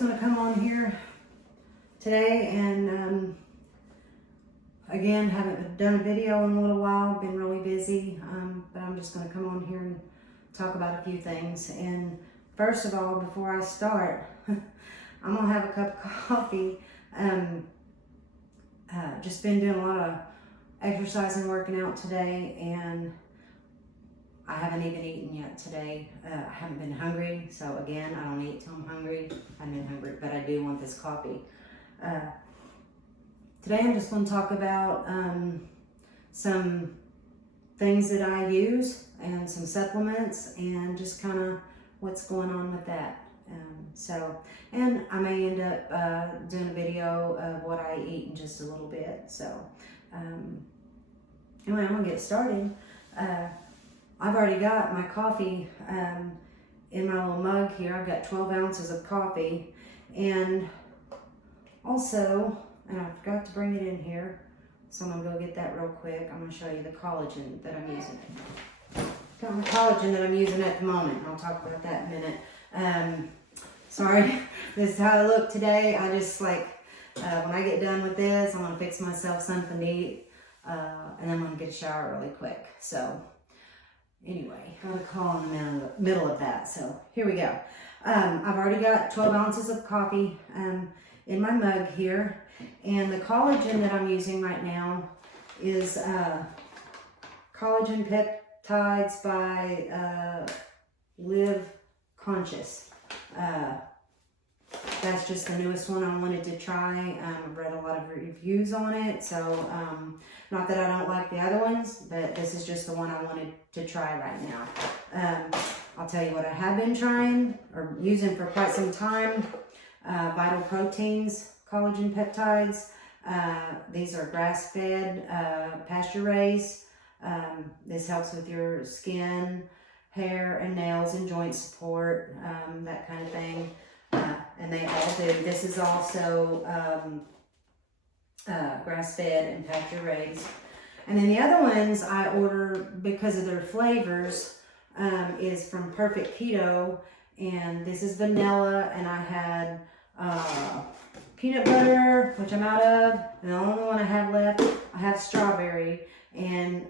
just going to come on here today and again, haven't done a video in a little while, been really busy, but I'm just going to come on here and talk about a few things. And first of all, before I start, I'm going to have a cup of coffee. Just been doing a lot of exercise and working out today, and I haven't even eaten yet today. I haven't been hungry, so again, I don't eat till I'm hungry. I haven't been hungry, but I do want this coffee. Today I'm just going to talk about some things that I use and some supplements and just kind of what's going on with that. And I may end up doing a video of what I eat in just a little bit. So anyway, I'm going to get started. I've already got my coffee in my little mug here. I've got 12 ounces of coffee, and also, and I forgot to bring it in here, so I'm gonna go get that real quick. I'm gonna show you the collagen that I'm using. Got my collagen that I'm using at the moment, and I'll talk about that in a minute. Sorry, this is how I look today. I just when I get done with this, I'm gonna fix myself something to eat, and I'm gonna get a shower really quick. So anyway, got a call in the middle of that, so here we go. I've already got 12 ounces of coffee in my mug here, and the collagen that I'm using right now is collagen peptides by Live Conscious. That's just the newest one I wanted to try. I've read a lot of reviews on it, so not that I don't like the other ones, but this is just the one I wanted to try right now. I'll tell you what I have been trying or using for quite some time. Vital Proteins collagen peptides. These are grass-fed, pasture-raised. This helps with your skin, hair, and nails and joint support, that kind of thing. And they all do. This is also grass-fed and pasture-raised. And then the other ones I order because of their flavors is from Perfect Keto, and this is vanilla, and I had peanut butter, which I'm out of, and the only one I have left, I have strawberry, and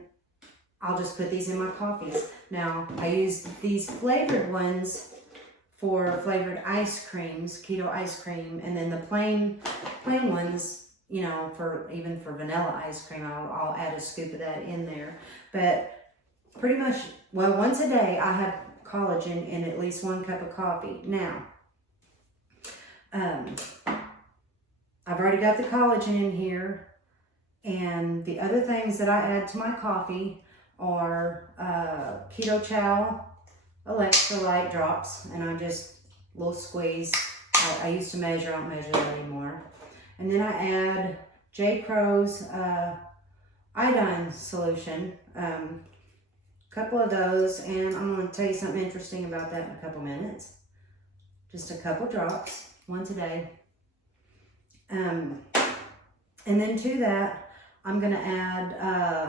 I'll just put these in my coffees. Now, I use these flavored ones for flavored ice creams, keto ice cream, and then the plain ones, you know, even for vanilla ice cream, I'll add a scoop of that in there. But pretty much, well, once a day, I have collagen in at least 1 cup of coffee. Now, I've already got the collagen in here, and the other things that I add to my coffee are Keto Chow electrolyte drops, and I just little squeeze. I used to measure, I don't measure that anymore. And then I add J. Crow's iodine solution, couple of those, and I'm going to tell you something interesting about that in a couple minutes. Just a couple drops, once a day. And then to that, I'm going to add,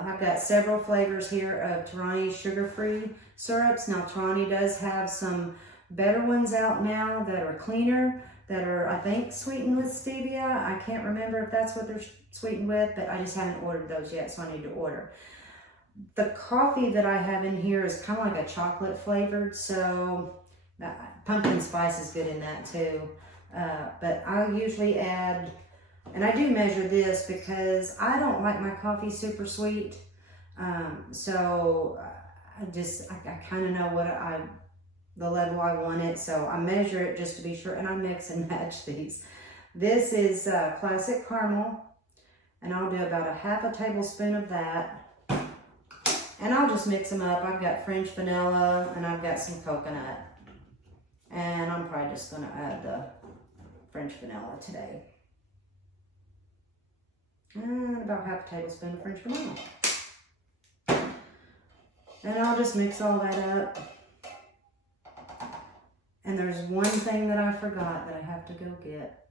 I've got several flavors here of Torani sugar-free syrups. Now, Torani does have some better ones out now that are cleaner, that are, I think, sweetened with stevia. I can't remember if that's what they're sweetened with, but I just haven't ordered those yet, so I need to order. The coffee that I have in here is kind of like a chocolate flavored, so pumpkin spice is good in that too. But I usually add, and I do measure this because I don't like my coffee super sweet. So I kind of know the level I want it, so I measure it just to be sure, and I mix and match these. This is classic caramel, and I'll do about a ½ tablespoon of that. And I'll just mix them up. I've got French vanilla, and I've got some coconut. And I'm probably just going to add the French vanilla today. And about ½ tablespoon of French vanilla. And I'll just mix all that up. And there's one thing that I forgot that I have to go get.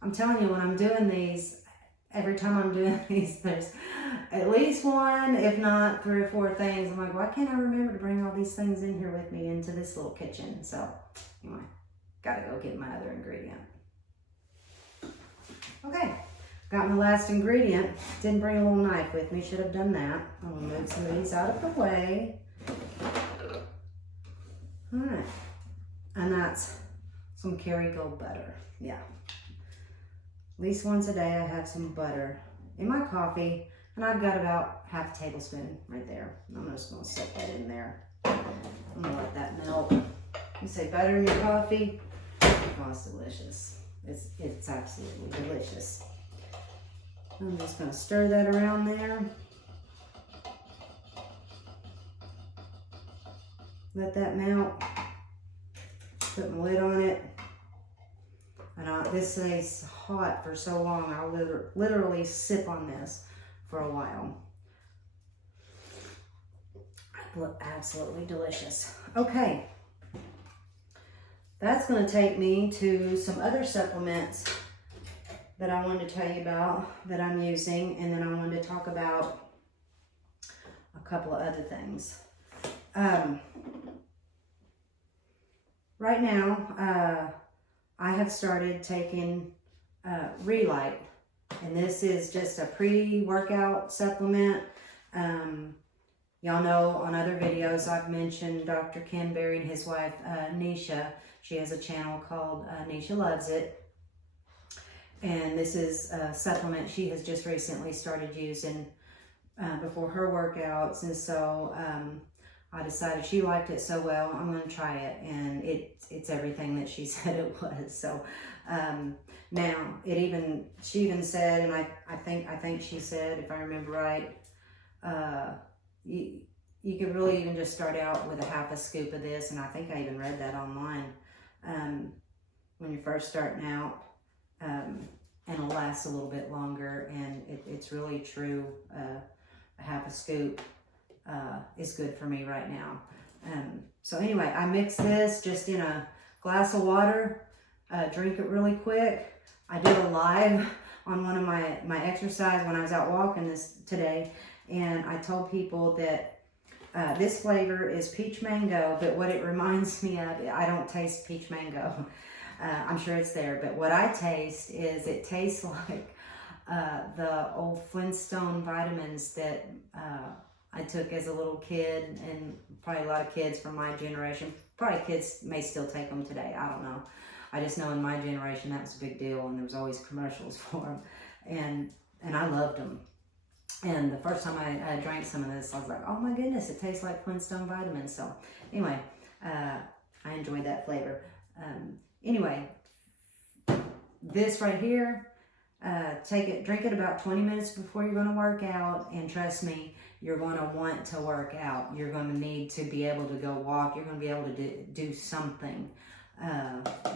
I'm telling you, when I'm doing these, every time I'm doing these, there's at least one, if not 3 or 4 things. I'm like, why can't I remember to bring all these things in here with me into this little kitchen? So anyway, gotta go get my other ingredient. Okay, got my last ingredient. Didn't bring a little knife with me, should have done that. I'm gonna move some of these out of the way. All right, and that's some Kerrygold butter. Yeah, at least once a day I have some butter in my coffee, and I've got about half a tablespoon right there. I'm just gonna set that in there. I'm gonna let that melt. You say butter in your coffee? Oh, it's delicious. It's absolutely delicious. I'm just gonna stir that around there. Let that melt. Put my lid on it. And this stays hot for so long, I'll literally sip on this for a while. Absolutely delicious. Okay. That's going to take me to some other supplements that I wanted to tell you about that I'm using, and then I wanted to talk about a couple of other things. Right now, I have started taking Relight, and this is just a pre-workout supplement. Y'all know on other videos I've mentioned Dr. Ken Berry and his wife Nisha. She has a channel called Nisha Loves It. And this is a supplement she has just recently started using before her workouts. And so I decided she liked it so well, I'm going to try it. And it's everything that she said it was. So now she even said, and I think she said, if I remember right, you could really even just start out with a half a scoop of this, and I think I even read that online, when you're first starting out, and it'll last a little bit longer, and it's really true. A half a scoop is good for me right now. So anyway, I mix this just in a glass of water, drink it really quick. I did a live on one of my exercise when I was out walking today, and I told people that this flavor is peach mango, but what it reminds me of, I don't taste peach mango. I'm sure it's there, but what I taste is, it tastes like the old Flintstone vitamins that I took as a little kid, and probably a lot of kids from my generation, probably kids may still take them today, I don't know. I just know in my generation that was a big deal, and there was always commercials for them, and I loved them. And the first time I drank some of this, I was like, oh my goodness, it tastes like Flintstone vitamins. So anyway, I enjoyed that flavor. Anyway, this right here, drink it about 20 minutes before you're going to work out, and trust me, you're going to want to work out. You're going to need to be able to go walk. You're going to be able to do something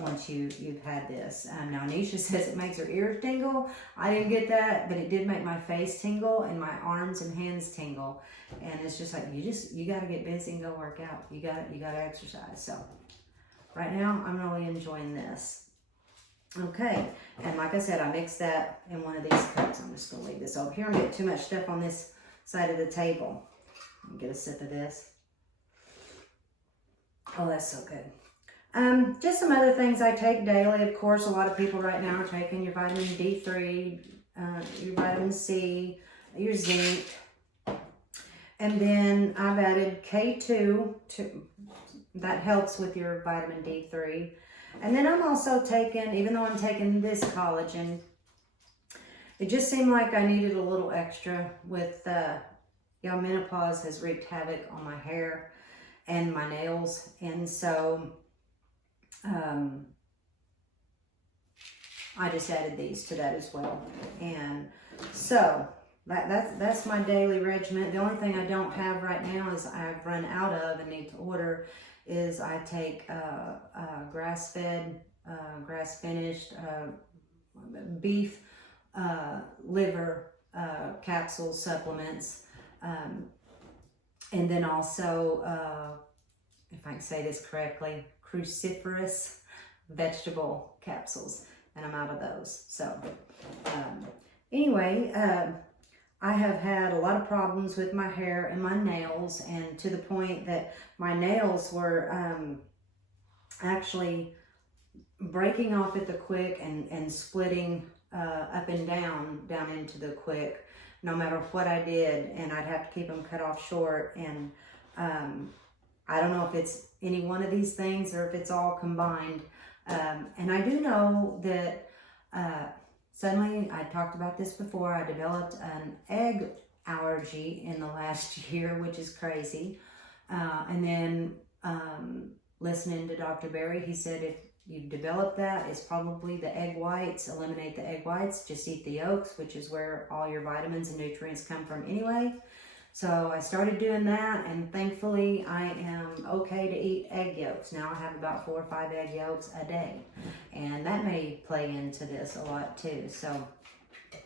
once you've had this. Now Nisha says it makes her ears tingle. I didn't get that, but it did make my face tingle and my arms and hands tingle. And it's just like, you got to get busy and go work out. You got to exercise. So right now I'm really enjoying this. Okay, and like I said, I mixed that in one of these cups. I'm just going to leave this over here. I'm getting too much stuff on this side of the table. Let me get a sip of this. Oh, that's so good. Just some other things I take daily. Of course, a lot of people right now are taking your vitamin D3, your vitamin C, your zinc. And then I've added K2, that helps with your vitamin D3. And then I'm also taking, even though I'm taking this collagen, it just seemed like I needed a little extra with, menopause has wreaked havoc on my hair and my nails. And so I just added these to that as well. And so that's my daily regimen. The only thing I don't have right now is I've run out of and need to order is I take grass-fed, grass-finished beef liver capsule supplements. And then also, if I can say this correctly, cruciferous vegetable capsules, and I'm out of those. So anyway, I have had a lot of problems with my hair and my nails, and to the point that my nails were actually breaking off at the quick and splitting up and down into the quick, no matter what I did, and I'd have to keep them cut off short. And I don't know if it's any one of these things or if it's all combined. And I do know that suddenly, I talked about this before, I developed an egg allergy in the last year, which is crazy. And then listening to Dr. Berry, he said if you've developed that, it's probably the egg whites. Eliminate the egg whites, just eat the yolks, which is where all your vitamins and nutrients come from anyway. So I started doing that, and thankfully I am okay to eat egg yolks. Now I have about 4 or 5 egg yolks a day, and that may play into this a lot too. So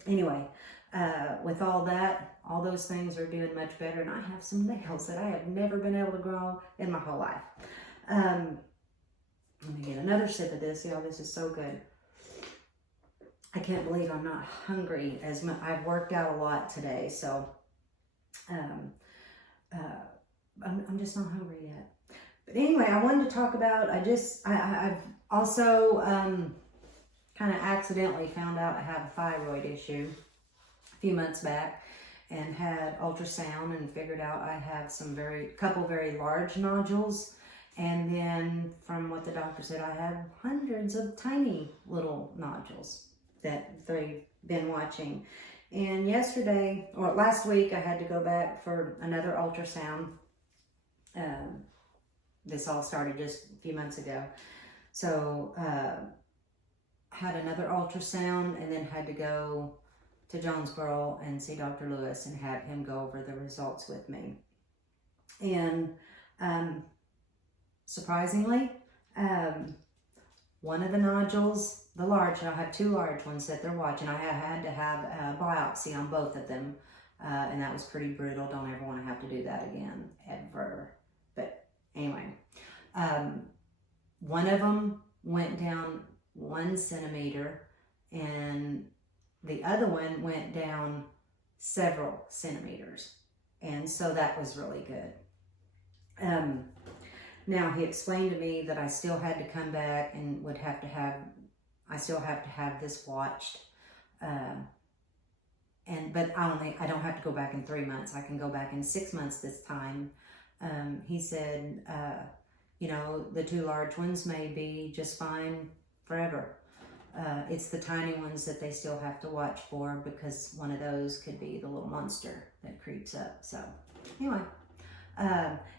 anyway, with all that, all those things are doing much better, and I have some nails that I have never been able to grow in my whole life. Let me get another sip of this. Y'all, this is so good. I can't believe I'm not hungry as much. I've worked out a lot today, so I'm just not hungry yet. But anyway, I wanted to talk about, I've also kind of accidentally found out I have a thyroid issue a few months back, and had ultrasound and figured out I have couple very large nodules. And then from what the doctor said, I have hundreds of tiny little nodules that they've been watching. And last week, I had to go back for another ultrasound. This all started just a few months ago. So, had another ultrasound, and then had to go to Jonesboro and see Dr. Lewis and have him go over the results with me. And surprisingly, one of the nodules, the large, I have 2 large ones that they're watching. I had to have a biopsy on both of them, and that was pretty brutal. Don't ever want to have to do that again, ever. But anyway, one of them went down 1 centimeter, and the other one went down several centimeters. And so that was really good. Now, he explained to me that I still had to come back and I still have to have this watched. But I don't have to go back in 3 months. I can go back in 6 months this time. He said, the 2 large ones may be just fine forever. It's the tiny ones that they still have to watch for, because one of those could be the little monster that creeps up. So anyway,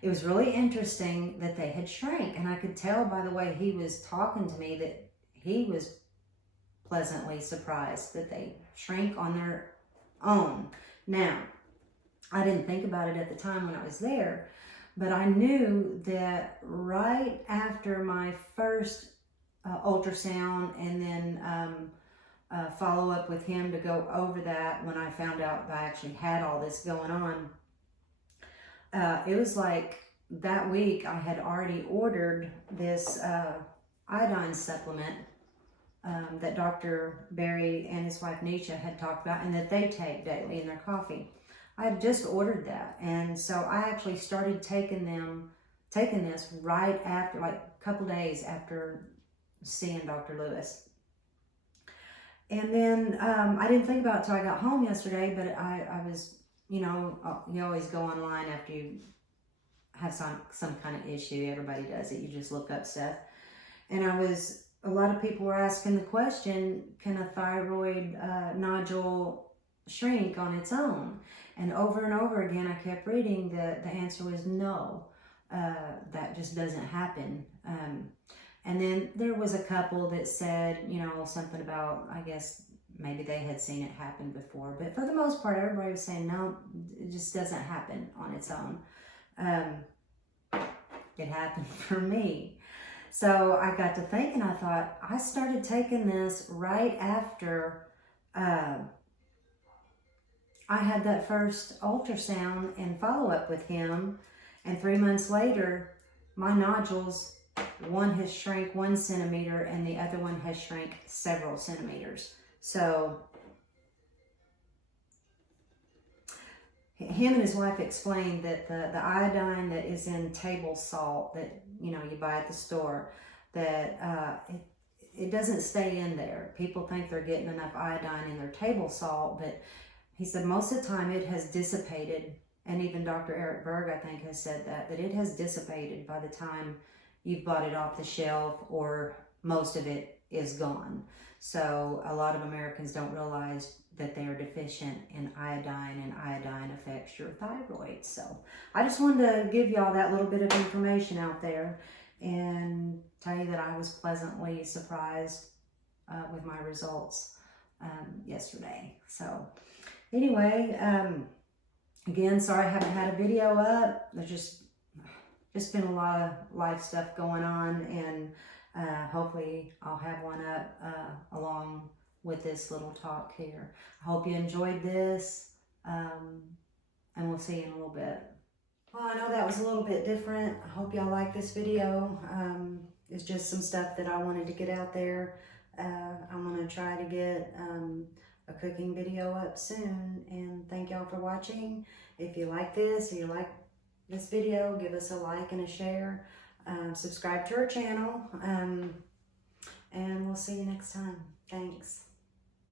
it was really interesting that they had shrank, and I could tell by the way he was talking to me that he was pleasantly surprised that they shrank on their own. Now, I didn't think about it at the time when I was there, but I knew that right after my first ultrasound, and then follow up with him to go over that, when I found out that I actually had all this going on, it was like that week I had already ordered this iodine supplement that Dr. Berry and his wife Nisha had talked about, and that they take daily in their coffee. I had just ordered that, and so I actually started taking this right after, like a couple days after seeing Dr. Lewis. And then I didn't think about it till I got home yesterday, but I was, you always go online after you have some kind of issue. Everybody does it. You just look up stuff. And a lot of people were asking the question, can a thyroid nodule shrink on its own? And over again, I kept reading the answer was no. That just doesn't happen. And then there was a couple that said, something about, I guess, maybe they had seen it happen before. But for the most part, everybody was saying, no, it just doesn't happen on its own. It happened for me. So I got to thinking, I thought, I started taking this right after I had that first ultrasound and follow-up with him. And 3 months later, my nodules, one has shrank 1 centimeter and the other one has shrank several centimeters. So him and his wife explained that the iodine that is in table salt that you buy at the store, that it doesn't stay in there. People think they're getting enough iodine in their table salt, but he said most of the time it has dissipated. And even Dr. Eric Berg, I think, has said that it has dissipated by the time you've bought it off the shelf, or most of it is gone. So a lot of Americans don't realize that they are deficient in iodine, and iodine affects your thyroid. So I just wanted to give y'all that little bit of information out there and tell you that I was pleasantly surprised with my results yesterday. So anyway, again, sorry I haven't had a video up. There's just been a lot of life stuff going on, and hopefully I'll have one up along with this little talk here. I hope you enjoyed this, and we'll see you in a little bit. Well, I know that was a little bit different. I hope y'all like this video. It's just some stuff that I wanted to get out there. I'm going to try to get a cooking video up soon, and thank y'all for watching. If you like this, or you like this video, give us a like and a share. Subscribe to our channel, and we'll see you next time. Thanks.